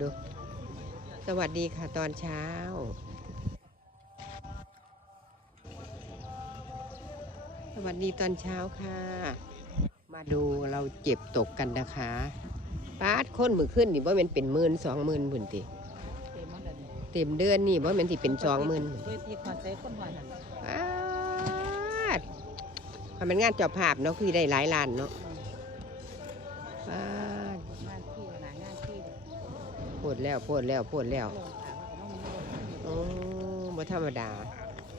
ดู สวัสดีค่ะตอนเช้า สวัสดีตอนเช้าค่ะ มาดูเราเจ็บตกกันนะคะปาดค้นมือขึ้นนี่ว่ามันเป็นหมื่นสองหมื่นพุ่นติเต็มเดือนนี่ว่ามันสิเป็นสองหมื่นเคยติดคอนเซ็ปต์คนหัวหันปาดมันงานเจอบภาพเนาะคือได้หลายล้านเนาะปาด งานที่หนางานที่ โพูดแล้วพูดแล้วพูดแล้วโอ้บ่ธรรมดา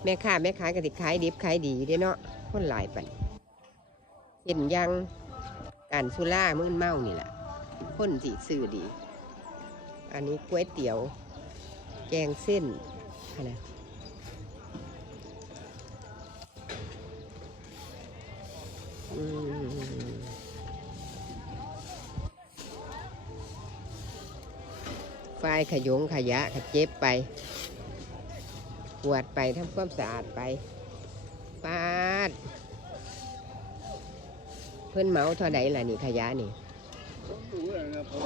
แม่ค้าแม่ขายกระติกขายดิบขายดีอยู่เด้เนาะคนหลายปันเห็นยังการสุรามื่นเมานี่แหละคนสิซื้อดี อันนี้ก๋วยเตี๋ยว แกงเส้นอะไร ขยงขยะขเจ็บไปกวดไปทำความสะอาดไปปาด เพื่อนเมาเท่าใดล่ะนี่ขยะนี่รู้เลยนะพอ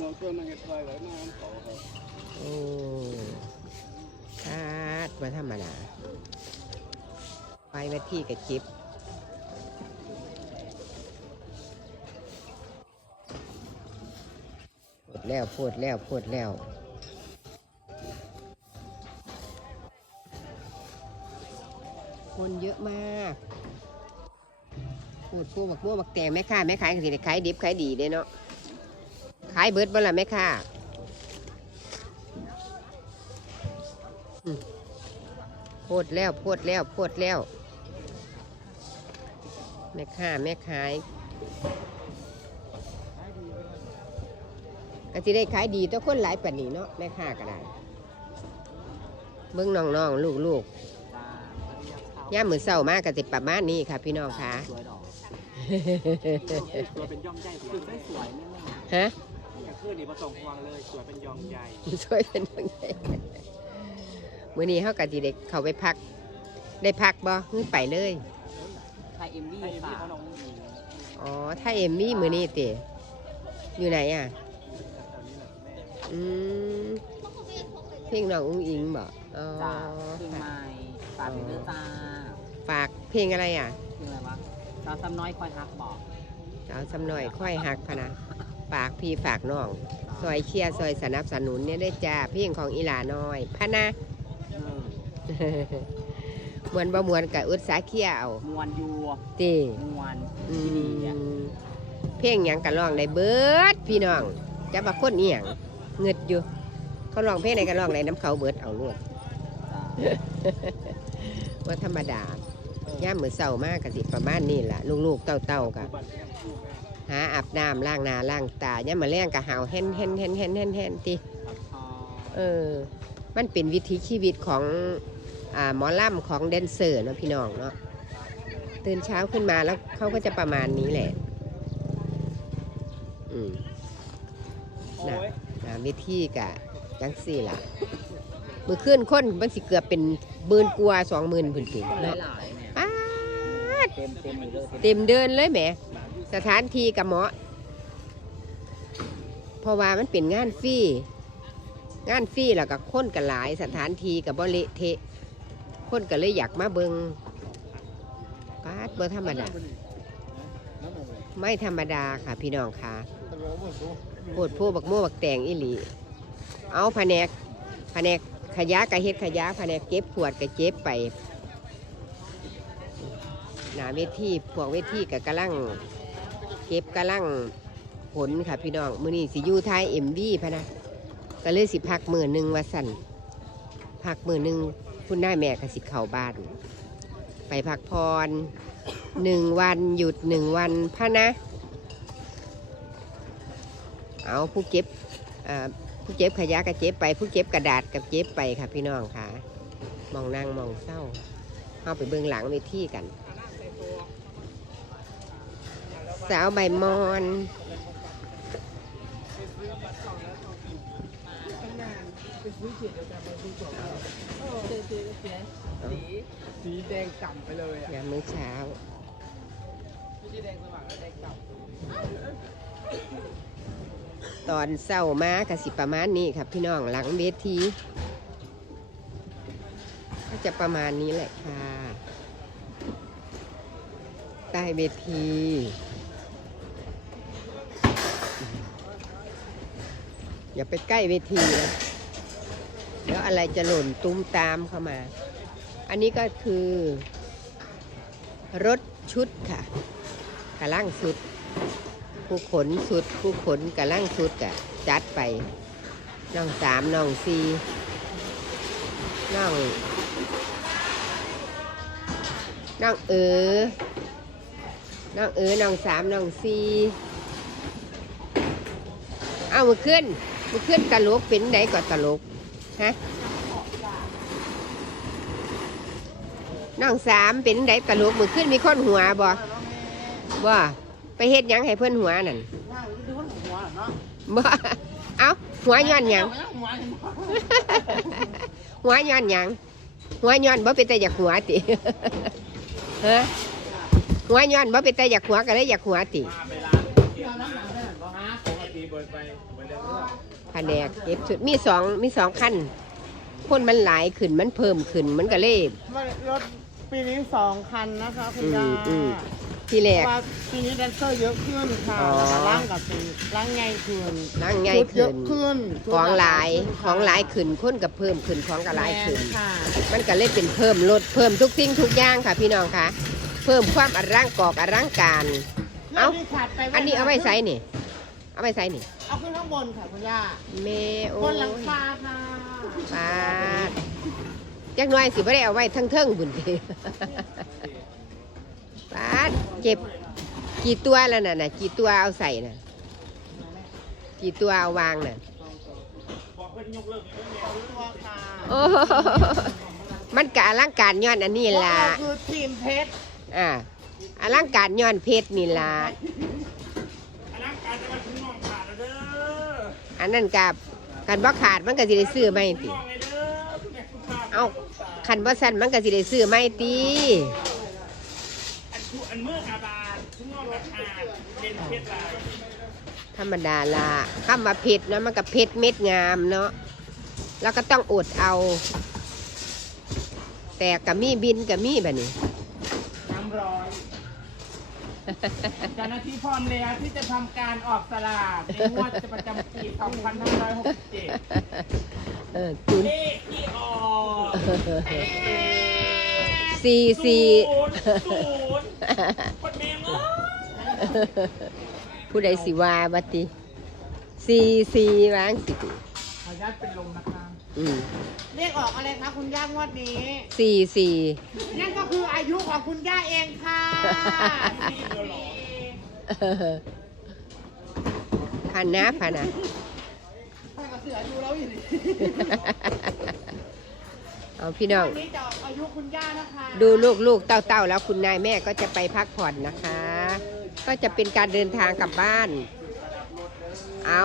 มองช่วยมันกระจายไหลมาน้ำเขาครับโอ้ปาดมาธรรมดาไปมาที่กับจิบ แล้วปวดแล้วปวดแล้วคนเยอะมากพูดพวกบักม่วงบักแตงแม่ค้าแม่ขายก็สิได้ขายดิบขายดีเด้เนาะขายเบิดบ่ล่ะแม่ค้าอืมโพดแล้วโพดแล้วโพดแล้ว แม่ค้าแม่ขาย ก็สิได้ขายดีตัวคนหลายปานนี้เนาะแม่ค้าก็ได้เบิ่งน้องๆลูกๆย่ามมือเศร้ามากก็สิประมาณนี้ค่ะ พี่น้องค่ะ สวยดอกตัวเป็นย่อมใหญ่คือได้สวยแน่ฮะๆกลางคืนนี่ประสงควงเลยสวยเป็นย่อมใหญ่ช่วยเป็นยังไงมื้อนี้เฮากะสิได้เข้าไปพัก ได้พักบ่ฮึไปเลย ไทยเอ็มวีค่ะเขาน้องมีอ๋อ ถ้าเอมมี่มื้อนี้ติอยู่ไหนอะ อืมเพลงน้องอุ้งอิงบ่อ๋อจ้าคือค่ะไม้ฝากเป็นเด้อจ้าฝากเพลงอะไรอะคืออะไรวะสาวซ้ำน้อยคอยทักบอกสาวสำน่อยค่อยหักพะนะฝากพี่ฝากน้องซอยเชียร์ซอยสนับสนุนเนี่ยได้จ้าเพลงของอีหลาน้อยพะนะ อืมมวนบ่มวนกับอุตสาเคียเอามวนอยู่ตีมวนอืที่ดีอะมเพลงหยังก็ร้องได้เบิดพี่น้องจะมาคนอีหยัง เงึดอยู่ เขาร้องเพลงไหนก็ร้องได้น้ำเขาเบิดเอาลวดจ้าว่าธรรมดาย่ามมือเศร้ามากกสิประมาณนี้ล่ะลูกๆเต้าๆกะหาอาบน้ำล้างหน้าล้างตาย่ามมาแรงกะหาวแฮนแฮนแฮนแฮนแฮนแฮนติอ๋อเออ มันเป็นวิถีชีวิตของอ่าหมอล่ำของแดนเซอร์เนาะพี่น้องเนาะตื่นเช้าขึ้นมาแล้วเขาก็จะประมาณนี้แหละ อืมน่ะ นะวิธีกะจังสี่ล่ะมือขึ้นคนมันสิเกือบเป็นหมื่นกว่าสองหมื่นพื้นถึงหเนาะลายๆเนี่ยป้าดเต็มเต็มเลยเต็มเดินเลยแหม สถานที่กับเหมาะเพราะว่ามันเป็นงานฟรีงานฟรีแล้วก็คนกันหลายสถานที่กับบ่เละเทะคนก็เลยอยากมาเบิงป้าดบ่ธรรมดา ไม่ธรรมดาค่ะพี่น้องค่ะ โพดโพบักโม่บักแตงอีหลี เอาแผนกแผนกขยะกะเฮ็ดขยะแผนกเก็บขวดกะเก็บไปหนาเวทีพวกเวทีกับกำลังเก็บกำลังผลค่ะพี่น้อง มือนี้สิยู่ท้ายเอ็มวีพะนะก็เลยสิพักมือหนึ่งวาสันพักมือหนึ่งคุณนายแม่ก็สิเข้าบ้าน ไปพักพรหนึ่งวันหยุดหนึ่งวันพะนะ เอาผู้เก็บอ่าผู้เก็บขยะก็เจ็บไป ผู้เก็บกระดาษกับเจ็บไปค่ะพี่น้องค่ะ มองนั่งมองเศร้าเอาไปเบื้องหลังเวทีกัน สาวใบมอนสีแดงก่ำไปเลยอะยามมื้อเช้าไม่ใช่แดงสว่างแล้วแดงก่ำ ตอนเศร้ามากะสิประมาณนี้ครับพี่น้องหลังเวทีก็จะประมาณนี้แหละค่ะ ใต้เวทีอย่าไปใกล้เวทีนะเดี๋ยวอะไรจะหล่นตุ้มตามเข้ามา อันนี้ก็คือ รถชุดค่ะกระล่างสุด ผู้ขนสุด ผู้ขนกระล่างสุดกะจัดไปน้องสามน้องสี่น้องน้องเออน้องเออน้องสามน้องสี่เอามือขึ้นมือขึ้นตลกเป็นไหนก็ตลกฮะน้องสามเป็นไหนตลกมือขึ้นมีคนหัวบ่บ่ ไปเฮ็ดหยังให้เพื่อนหัวนั่นว่าดูว่าหัวเนาะบ่เอาหัวย้อนหยัง หัวเห็นบ่หัวย้อนหยัง หัวย้อนบ่เป็นแต่อยากหัวติฮะหัวย้อนบ่เป็นแต่อยากหัวก็เลยอยากหัวติเอาน้ำหนักได้หรือเปล่าฮะแผนกเก็บชุดมีสองมีสองขั้นคนมันหลายขึ้นมันเพิ่มขึ้นมันก็เลยรถ ปีนี้สองคันนะคะคุณอืยามอืม ที่แรก ว่าปีนี้แดนเซอร์เยอะขึ้นค่ะอ๋อ แล้วก็ร่างกับเป็นร่างใหญ่ขึ้นนั่งไงชุดเยขึ้อะนขึ้นของหลายของหลายขึ้นคนกับเพิ่มขึ้นของก็หลายขึ้น แม่ค่ะมันก็เลยเป็นเพิ่มลดเพิ่มทุกสิ่งทุกอย่างค่ะ พี่น้องค่ะ เพิ่มความอลังกอกอลังการ เอ้าที่ขาดไปอันนี้เอาไว้ใส่นี่ เอาไว้ใส่นี่เอาขึ้นข้างบนค่ะคุณย่าแม่โอ้บนหลังคาค่ะปาด จักหน่อยสิไม่ได้เอาไว้ทั้งเทิงบุญทีปาดเก็บกี่ตัวแล้วน่ะน่ะกี่ตัวเอาใส่น่ะ กี่ตัวเอาวางน่ะตัวค่ะโอ้มันกะอลังการย้อนอันนี้ล่ะพวกเราคือทีมเพชรอ่าอลังการย้อนเพชรนี่ล่ะอันนั้นกับกันบ่ขาดมันก็สิได้ซื้อไหมติเอา คันบ่สั้นมันก็สิได้ซื้อไหมติอันเมื่อกาบาทุ่งนอกราคาเป็นเพชรลายธรรมดาละข้ามาเผ็ดนะมันก็เผ็ดเม็ดงามเนาะแล้วก็ต้องอดเอา แต่กับมีบินกับมีแบบนี้น้ำร้อน เจ้าหน้าที่พร้อมแล้วที่จะทำการออกสลากในงวดประจำปี2567เออคุณเลขที่ออกสี่สี่ศูนย์ศูนย์คนเมมเอ้ย ผู้ใดสิว่าบัติสี่สี่วางสิขออนุญาตเป็นลมนะคะ อืมเรียกออกอะไรคะคุณย่างวดนี้ สี่สี่ นั่นก็คืออายุของคุณย่าเองค่ะพันนะพันนะให้กับเสืออายุแล้วอยู่นี่เอาพี่น้อง วันนี้จะออกอายุคุณย่านะคะดูลูกลูกๆเต้าเต้าๆแล้วคุณนายแม่ก็จะไปพักผ่อนนะคะ ก็จะเป็นการเดินทางกลับบ้าน เอา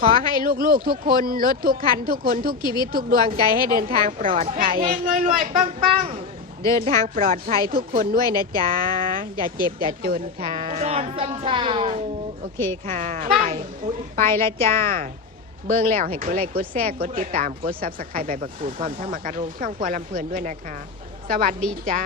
ขอให้ลูกๆทุกคน รถทุกคัน ทุกคนทุกชีวิตทุกดวงใจให้เดินทางปลอดภัยเงๆรวยๆปังเดินทางปลอดภัยทุกคนด้วยนะจ๊ะ อย่าเจ็บอย่าจนค่ะๆดอนสัญชาโอเคค่ะ ไป ไปล้วจ้า เบิ่งแล้วให้กดไลค์กดแชร์กดติดตามกดซับสไครต์ใบบักกูดความธรรมการงช่องครัวลำเพลินด้วยนะคะ สวัสดีจ้า